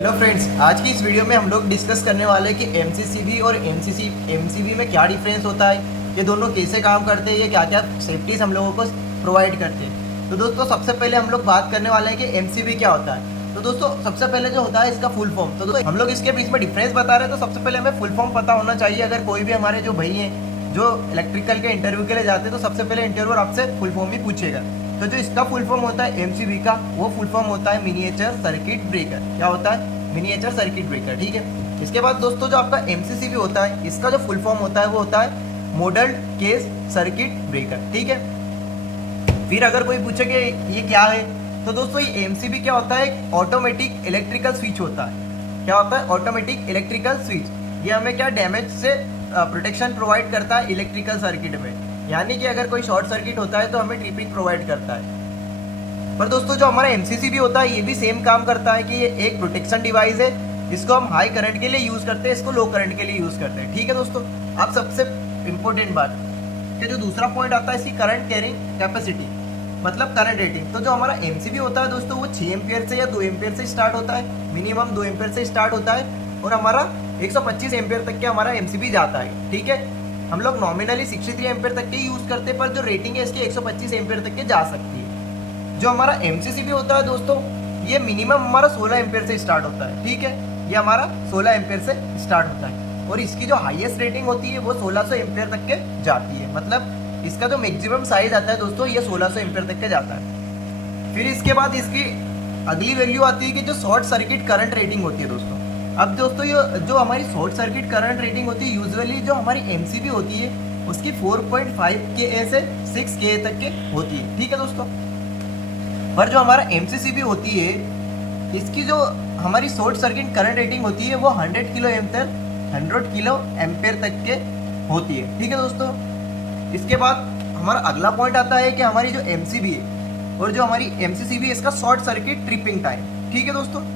Hello friends, आज की इस वीडियो में हम लोग डिस्कस करने वाले हैं कि एमसीसीबी और एमसीबी में क्या डिफरेंस होता है, ये दोनों कैसे काम करते हैं, ये क्या क्या सेफ्टीज़ हम लोगों को प्रोवाइड करते हैं। तो दोस्तों सबसे पहले हम लोग बात करने वाले हैं कि एमसीबी क्या होता है। तो दोस्तों सबसे पहले जो होता है इसका फुल फॉर्म, तो दोस्तों हम लोग इसके बीच में डिफरेंस बता रहे हैं। तो सबसे पहले हमें फुल फॉर्म पता होना चाहिए। अगर कोई भी हमारे जो भाई हैं जो इलेक्ट्रिकल के इंटरव्यू के लिए जाते हैं तो सबसे पहले इंटरव्यूअर आपसे फुल फॉर्म ही पूछेगा। तो जो इसका फुल फॉर्म होता है एमसीबी का, वो फुल फॉर्म होता है मिनिएचर सर्किट ब्रेकर। क्या होता है? Miniature circuit breaker. ठीक है। इसके बाद दोस्तों जो आपका एमसीसीबी होता है, इसका जो फुल फॉर्म होता है वो होता है मॉडल केस सर्किट ब्रेकर। ठीक है। फिर अगर कोई पूछे कि ये क्या है, तो दोस्तों ये एमसीबी क्या होता है? एक ऑटोमेटिक इलेक्ट्रिकल स्विच होता है। क्या होता है? Automatic electrical switch. ये हमें क्या डैमेज से प्रोटेक्शन प्रोवाइड करता है इलेक्ट्रिकल सर्किट में। यानी कि अगर कोई शॉर्ट सर्किट होता है तो हमें ट्रिपिंग प्रोवाइड करता है। पर दोस्तों जो हमारा एमसीसीबी होता है ये भी सेम काम करता है कि ये एक प्रोटेक्शन डिवाइस है। इसको हम हाई करंट के लिए यूज करते हैं, इसको लो करंट के लिए यूज करते हैं। ठीक है दोस्तों। अब सबसे इंपॉर्टेंट बात कि जो दूसरा पॉइंट आता है इसकी करंट कैरिंग कैपेसिटी, मतलब करंट रेटिंग। तो जो हमारा एमसीबी होता है दोस्तों वो 6 एम्पियर से या 2 एम्पियर से स्टार्ट होता है, मिनिमम 2 एम्पियर से स्टार्ट होता है और हमारा 125 एम्पियर तक के हमारा एमसीबी जाता है। ठीक है। हम लोग नॉमिनली 63 एम्पियर तक के यूज करते हैं, पर जो रेटिंग है इसकी 125 एम्पियर तक के जा सकती है। जो हमारा एमसीसीबी होता है दोस्तों ये मिनिमम हमारा 16 एम्पियर से स्टार्ट होता है। ठीक है। ये हमारा 16 एम्पियर से स्टार्ट होता है और इसकी जो हाईएस्ट रेटिंग होती है वो 1600 एम्पियर तक के जाती है। मतलब इसका जो मैक्सिमम साइज आता है दोस्तों ये 1600 एम्पियर तक के जाता है। फिर इसके बाद इसकी अगली वैल्यू आती है कि जो शॉर्ट सर्किट करंट रेटिंग होती है दोस्तों। अब दोस्तों ये जो हमारी शॉर्ट सर्किट करंट रेटिंग होती है यूजुअली जो हमारी एमसीबी होती है उसकी 4.5 के से 6 के तक के होती है। ठीक है दोस्तों। पर जो हमारा एमसीसीबी होती है इसकी जो हमारी शॉर्ट सर्किट करंट रेटिंग होती है वो 100 किलो एम्पियर तक के होती है। ठीक है दोस्तों। इसके बाद हमारा अगला पॉइंट आता है कि हमारी जो एमसीबी है और जो हमारी एमसीसीबी है इसका शॉर्ट सर्किट ट्रिपिंग टाइम। ठीक है दोस्तों।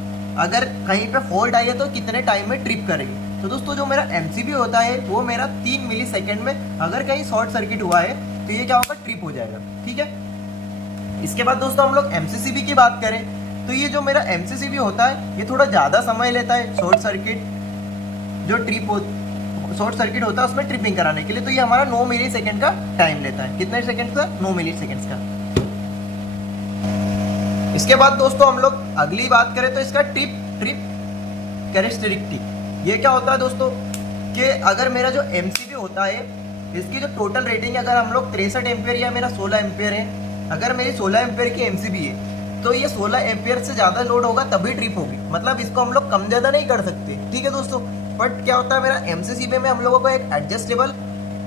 अगर कहीं पे फॉल्ट आई है तो कितने टाइम में ट्रिप करेगी। तो दोस्तों जो मेरा एमसीबी होता है वो मेरा 3 मिली सेकेंड में अगर कहीं शॉर्ट सर्किट हुआ है तो ये क्या होगा? ट्रिप हो जाएगा। ठीक है। इसके बाद दोस्तों हम लोग एमसीसीबी की बात करें तो ये जो मेरा एमसीसीबी होता है ये थोड़ा ज़्यादा समय लेता है शॉर्ट सर्किट जो शॉर्ट सर्किट होता है उसमें ट्रिपिंग कराने के लिए। तो ये हमारा 9 मिली सेकेंड का टाइम लेता है। कितने सेकेंड का? 9 मिली सेकेंड का। इसके बाद दोस्तों हम लोग अगली बात करें तो इसका ट्रिप कैरेक्टरिस्टिक। ये क्या होता है दोस्तों कि अगर मेरा जो एमसीबी होता है इसकी जो टोटल रेटिंग अगर हम लोग 63 एम्पियर या मेरा 16 एम्पियर है, अगर मेरी 16 एम्पियर की एमसीबी है तो ये 16 एम्पियर से ज़्यादा लोड होगा तभी ट्रिप होगी। मतलब इसको हम लोग कम ज़्यादा नहीं कर सकते। ठीक है दोस्तों। बट क्या होता है मेरा एमसीसीबी में हम लोगों को एक एडजस्टेबल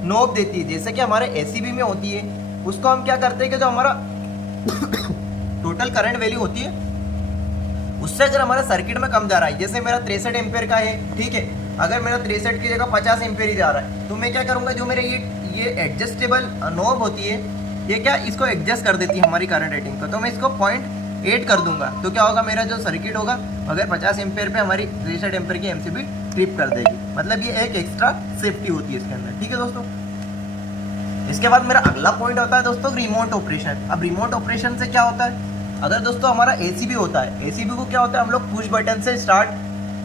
नॉब देती है, जैसे कि हमारे एसीबी में होती है। उसको हम क्या करते हैं कि जो हमारा टोटल करंट वैल्यू होती है उससे अगर हमारा सर्किट में कम जा रहा है, जैसे मेरा 63 एम्पियर का है, ठीक है, अगर मेरा 63 की जगह 50 एम्पियर ही जा रहा है तो मैं क्या करूँगा, जो मेरे ये एडजस्टेबल नॉब होती है ये क्या इसको एडजस्ट कर देती है हमारी करंट रेटिंग को। तो मैं इसको 0.8 कर दूंगा तो क्या होगा, मेरा जो सर्किट होगा अगर 50 एम्पियर पे हमारी 63 एम्पियर की एमसीबी ट्रिप कर देगी। मतलब ये एक एक्स्ट्रा सेफ्टी होती है इसके अंदर। ठीक है दोस्तों। इसके बाद मेरा अगला पॉइंट होता है दोस्तों रिमोट ऑपरेशन। अब रिमोट ऑपरेशन से क्या होता है, अगर दोस्तों हमारा एसीबी होता है, एसीबी को क्या होता है हम लोग पुश बटन से स्टार्ट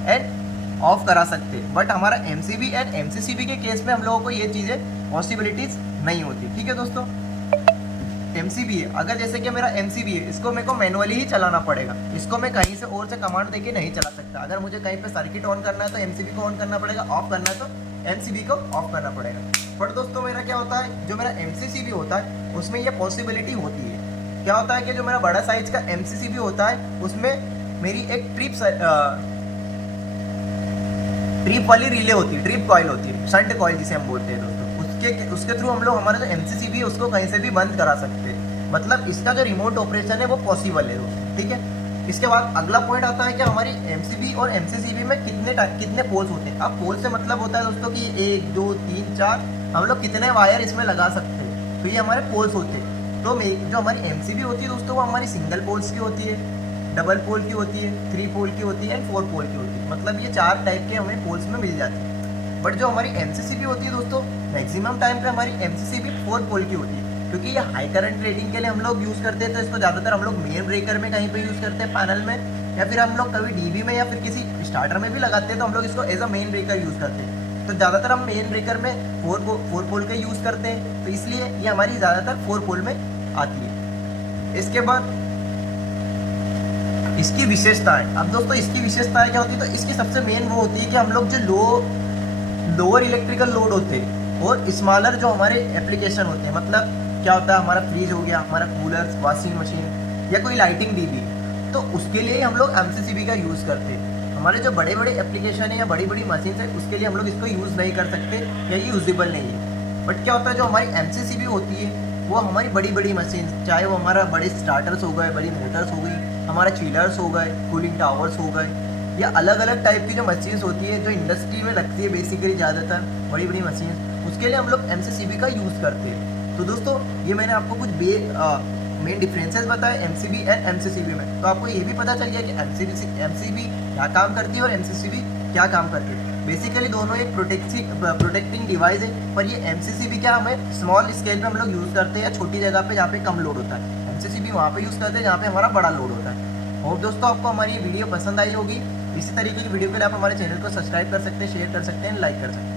एंड ऑफ करा सकते हैं। बट हमारा एमसीबी एंड एमसीसीबी के केस में हम लोगों को ये चीज़ें पॉसिबिलिटीज नहीं होती। ठीक है दोस्तों। एमसीबी है, अगर जैसे कि मेरा एमसीबी है इसको मेरे को मैनुअली ही चलाना पड़ेगा, इसको मैं कहीं से और से कमांड देके नहीं चला सकता। अगर मुझे कहीं पे सर्किट ऑन करना है तो एमसीबी को ऑन करना पड़ेगा, ऑफ करना है तो एमसीबी को ऑफ करना पड़ेगा। बट दोस्तों मेरा क्या होता है, जो मेरा एमसीसीबी होता है उसमें ये पॉसिबिलिटी होती है। क्या होता है कि जो मेरा बड़ा साइज का एमसीसीबी होता है उसमें मेरी एक ट्रिप वाली रिले होती है, ट्रिप कॉइल होती है, शंट कॉइल जिसे हम बोलते हैं दोस्तों। उसके थ्रू हम लोग हमारा जो एमसीसीबी है उसको कहीं से भी बंद करा सकते हैं। मतलब इसका जो रिमोट ऑपरेशन है वो पॉसिबल है दोस्तों। ठीक है। इसके बाद अगला पॉइंट आता है कि हमारी एमसीबी और एमसीसीबी में कितने पोल्स होते हैं। अब पोल से मतलब होता है दोस्तों कि 1 2 3 4 हम लोग कितने वायर इसमें लगा सकते हैं, तो ये हमारे पोल्स होते हैं। तो जो हमारी एमसीबी होती है दोस्तों वो हमारी सिंगल पोल्स की होती है, डबल पोल की होती है, 3 पोल की होती है एंड 4 पोल की होती है। मतलब ये 4 टाइप के हमें पोल्स में मिल जाती है। बट जो हमारी एमसीसीबी होती है दोस्तों मैक्सिमम टाइम पे हमारी एमसीसीबी 4 पोल की होती है, क्योंकि ये हाई करंट रेटिंग के लिए हम लोग यूज़ करते हैं। तो इसको ज़्यादातर हम लोग मेन ब्रेकर में कहीं पे यूज़ करते हैं पैनल में, या फिर हम लोग कभी डीबी में या फिर किसी स्टार्टर में भी लगाते हैं तो हम लोग इसको as a main breaker use करते हैं। तो ज़्यादातर हम मेन ब्रेकर में 4 पोल का यूज़ करते हैं, तो इसलिए ये हमारी ज़्यादातर 4 पोल में आती है। इसके बाद इसकी विशेषताएं, अब दोस्तों इसकी विशेषताएं क्या होती है, तो इसकी सबसे मेन वो होती है कि हम लोग जो लोअर इलेक्ट्रिकल लोड होते हैं और स्मॉलर जो हमारे एप्लीकेशन होते हैं, मतलब क्या होता है हमारा फ्रिज हो गया, हमारा कूलर, वॉशिंग मशीन या कोई लाइटिंग डीबी, तो उसके लिए हम लोग एमसीसीबी का यूज़ करते हैं। हमारे जो बड़े बड़े एप्लीकेशन है या बड़ी बड़ी मशीन है उसके लिए हम लोग इसको यूज़ नहीं कर सकते या ये यूजेबल नहीं है। बट क्या होता है जो हमारी एमसीसीबी होती है वो हमारी बड़ी बड़ी मशीन, चाहे वो हमारा बड़े स्टार्टर्स हो गए, बड़ी मोटर्स हो गई, हमारे चिलर्स हो गए, कूलिंग टावर्स हो गए, या अलग अलग टाइप की जो मशीन्स होती है जो इंडस्ट्री में लगती है बेसिकली ज़्यादातर बड़ी बड़ी मशीन, उसके लिए हम लोग एमसीसीबी का यूज़ करते हैं। तो दोस्तों ये मैंने आपको कुछ मेन डिफरेंसेस बताए एमसीबी एंड एमसीसीबी में, तो आपको ये भी पता चल गया कि एमसीबी क्या काम करती है और एमसीसीबी क्या काम करती है। बेसिकली दोनों एक प्रोटेक्टिंग डिवाइस है, पर ये एमसीसीबी क्या हमें स्मॉल स्केल पे हम लोग यूज़ करते हैं या छोटी जगह पे जहाँ पे कम लोड होता है, एमसीसीबी वहाँ पे यूज़ करते हैं जहाँ पे हमारा बड़ा लोड होता है। और दोस्तों आपको हमारी ये वीडियो पसंद आई होगी। इसी तरीके की वीडियो के लिए आप हमारे चैनल को सब्सक्राइब कर सकते हैं, शेयर कर सकते हैं, लाइक कर सकते हैं।